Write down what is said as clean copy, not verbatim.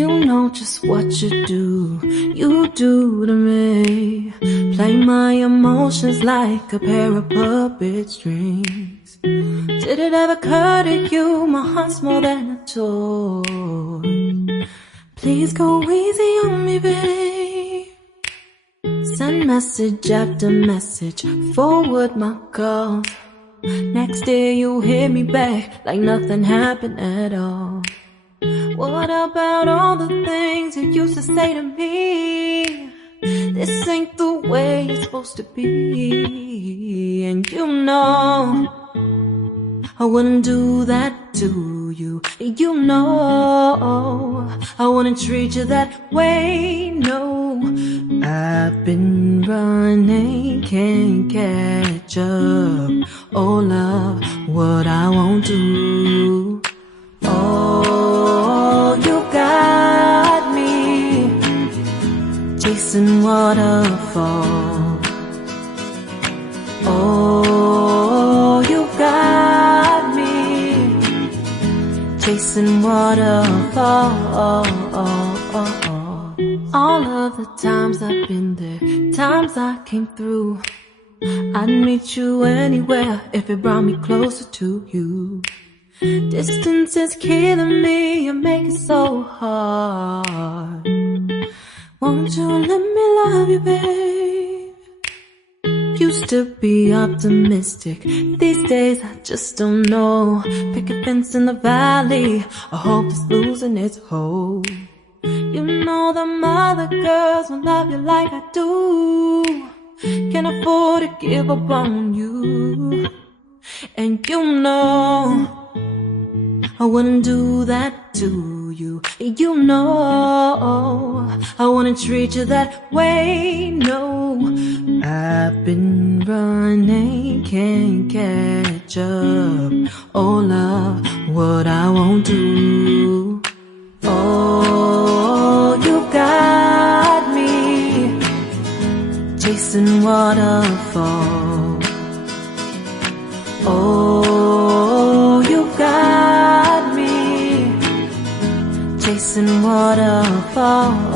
You know just what you do to me. Play my emotions like a pair of puppet strings. Did it ever occur to you my heart's more than a toy? Please go easy on me, babe. Send message after message, forward my calls. Next day you hit me back like nothing happened at all. What about all the things you used to say to me? This ain't the way it's supposed to be. And you know I wouldn't do that to you. You know I wouldn't treat you that way, no. I've been running, can't catch up. Oh love, what I won't do. Oh, you got me chasing waterfalls. Oh, you got me chasing waterfalls. All of the times I've been there, times I came through, I'd meet you anywhere if it brought me closer to you. Distance is killing me, you make it so hard. Won't you let me love you, babe? Used to be optimistic, these days I just don't know. Pick a fence in the valley, I hope it's losing its hold. You know them other girls won't love you like I do. Can't afford to give up on you. And you know I wouldn't do that to you. You know I wouldn't treat you that way, no. I've been running, can't catch up. Oh love, what I won't do. Oh, you got me chasing waterfalls. Oh, you got me chasing waterfalls.